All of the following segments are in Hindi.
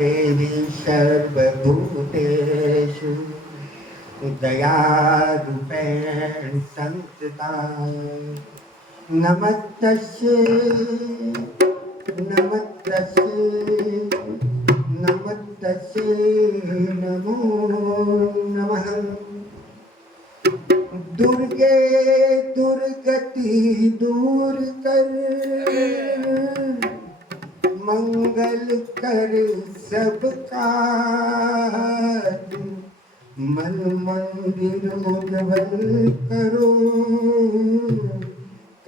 देवी सर्वभूतेषु दयारूपेण संस्थिता नमस्तस्यै नमस्तस्यै नमस्तस्यै नमो नमः दुर्गे दुर्गति दूर कर मंगल कर सबका मन मंदिर उज्जवल करो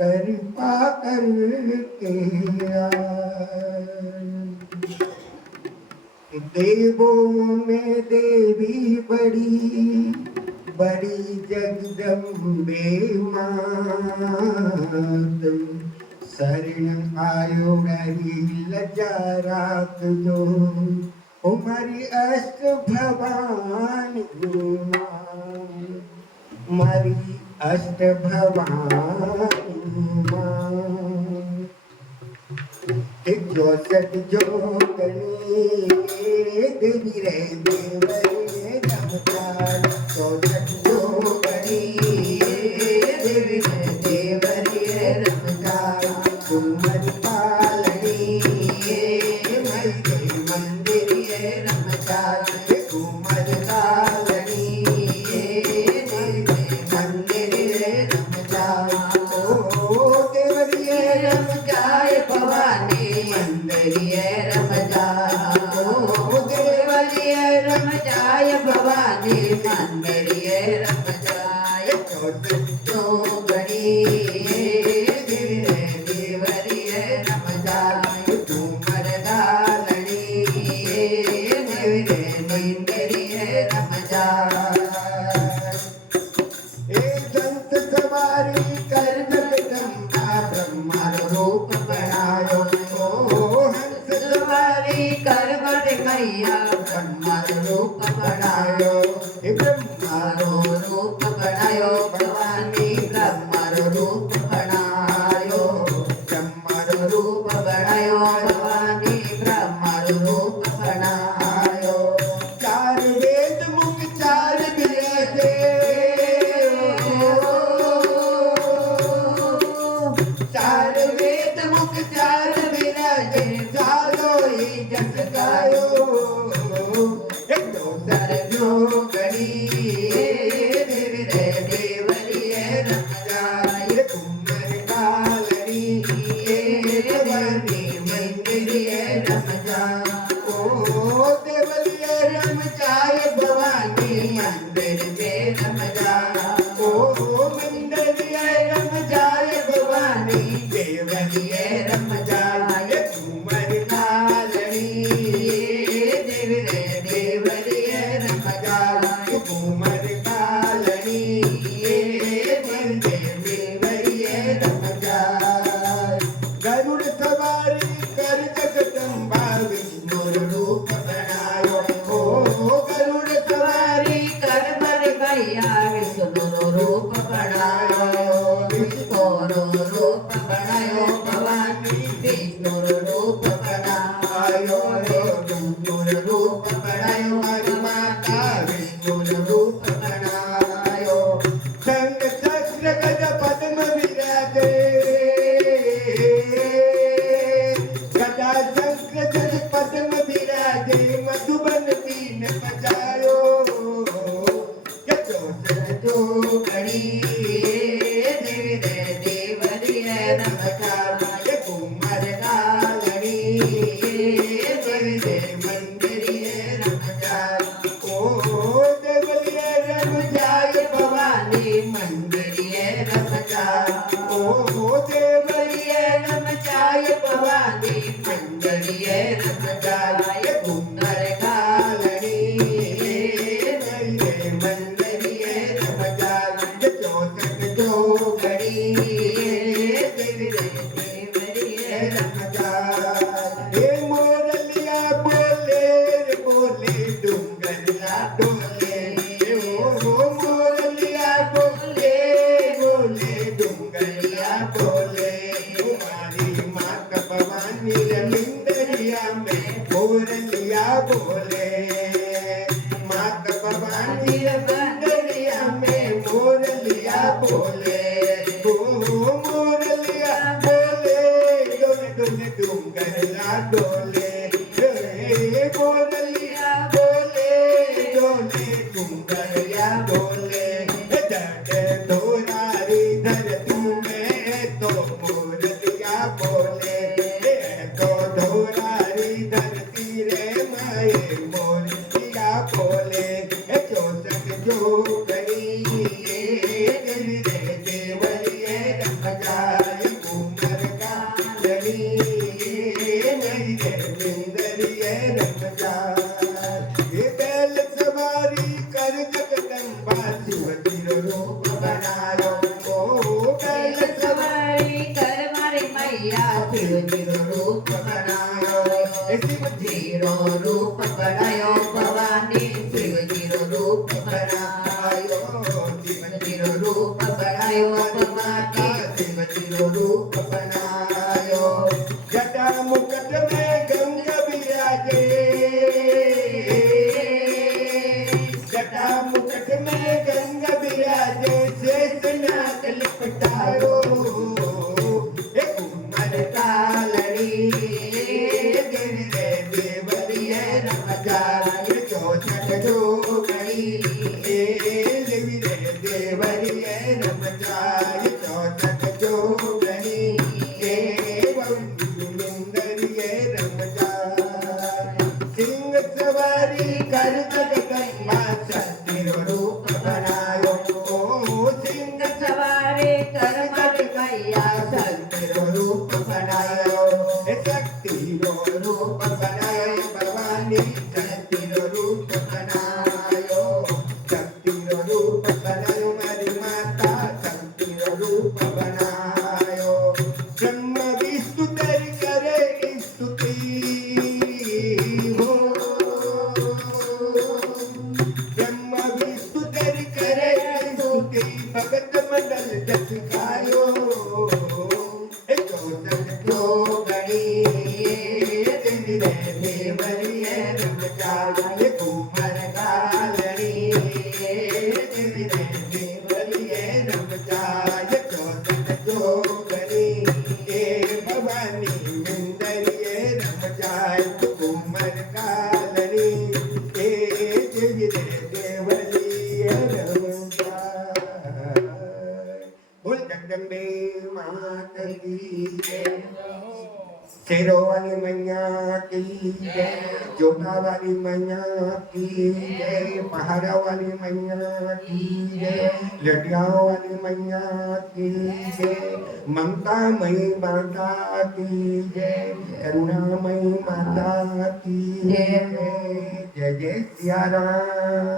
कृपा करके देवों में देवी बड़ी बड़ी जगदम्बे मात शरण आयो गरी लजा रात जो उमरी अष्ट भवानी मरी अष्ट भवानी जोसठ जो कनी देवी रे देवरे नमस्कार जोसठ जो कनी देवी रे देवरे नमस्कार तुमरी पालनी मई मंदिर नमस्कार तुमरी पालनी मई मंदिर नमस्कार ओ देवरी नमस्कार भवानी मंदिरिये रमजाय देवलिये रमजाय भवानी मंदिरिये रमजाय तो गणी देवरिये रमजाय तुमर दालनी मंदिरिये रमजाय संत सवारी कर जगदम्बा ब्रह्मा रूप बनायो कर बर मैया ब्रह्मा रूप बनायो ब्रह्मा रूप बनायो भवानी ब्रह्मा रूप बनायो ब्रह्मा रूप बनायो भवानी ब्रह्मा रूप बनायो चार वेद मुख चार विरते चार वेद मुख चार विराजे जस गायो जो गणी देवी रे देवरिये रमजाय तुमर कालनी देवनी मंदिरिये रमजाय ओ देवरिये रमजाय भवानी मंदिर में रमजाय ओ मंदिरिये रमजाय भवानी देवरिये रमजाय तुमर कालनी देवी रे देवरिये रमजाय तुमर कालनी देवरिये रमजाय गरुड़ सवारी कर जगदम्बा विष्णु रूप बनायो ओ गरुड़ सवारी कर बर भैया विष्णु रूप बनायो विष्णु रूप बनायो भवानी विष्णु रूप बनायो विष्णु रूप बनायो माता विष्णु रूप बनायो शंख चक्र गज पद्म विराजे गदा शंख गज पद्म विराजे मधुबन तीन बजायो जो गणी देवी रे देवरिये रमजाय कुमार कालनी देवी रे मंदिरिये रमजाय ओ देवरिये रमजाय भवानी मंदिरिये रमजाय ओ देवरिये रमजाय भवानी मंदिरिये रमजाय कुमार कालनी मंदिरिये रमजाय जो गणी देवी रे देवरिये रमजाय हे मोरलिया बोले मोरलिया बोले मात भवानी बंदरिया में मोरलिया बोले ओ मोरलिया बोले डोले डोले डूंगरला डोले मोरलिया बोले डोले डूंगरला डोले धोरारी धरती में तो मोरलिया बोले तो धोरारी धरती रे माए मोरलिया बोले चौसठ जो करी रे देवरिए रमजाई उमर का लड़ी मेरी बिंदरिए रमजाई बैल सवारी कर जगदम्बा शिवजी रूप बनायो ओ बैल सवारी कर मारे मैया शिवजी रूप बनायो शिवजी रूप बनायो भवानी शिवजी रूप बनायो शिवजी रूप बनायो भवानी शिवजी रूप बनायो जटा मुकुट में गंगा विराजे जटा मुकुट में गंगा विराजे शेष नाग लिपटायो उमर कालड़ी गिरने देवलिए रमजाई चौसठ जो गई देवलिए रमजाई चौसठ जो गई सुंदरिए रमजाई सिंह सवारी कर जगदम्बा शक्ति रूप बनायो ओ सिंह सवारी कर मारे मैया शक्ति रूप बनायो शक्ति रूप बनायो भवानी शक्ति रूप बनायो शक्ति रूप बनायो मेरी माता शक्ति रूप बनायो ब्रह्म विष्णु तेरी करे स्तुति हो ब्रह्म विष्णु तेरी करे स्तुति भगत मंडल जस गायो चौसठ जो गणी देवरिए रमजाई घूमर कालड़ी देवरिए रमजाई चौसठ जो गणी भवानी बिंदरिए रमजाई घूमर कालड़ी देवरिए रमजाई बोल जगदम्बे माता की जय शेरों वाली मैया की जय जोधा वाली मैया की जय पहाड़ा वाली मैया की जय लटियाओं वाली मैया की जय ममतामयी माता की जय करुणामयी माता की जय जय जय सिया राम।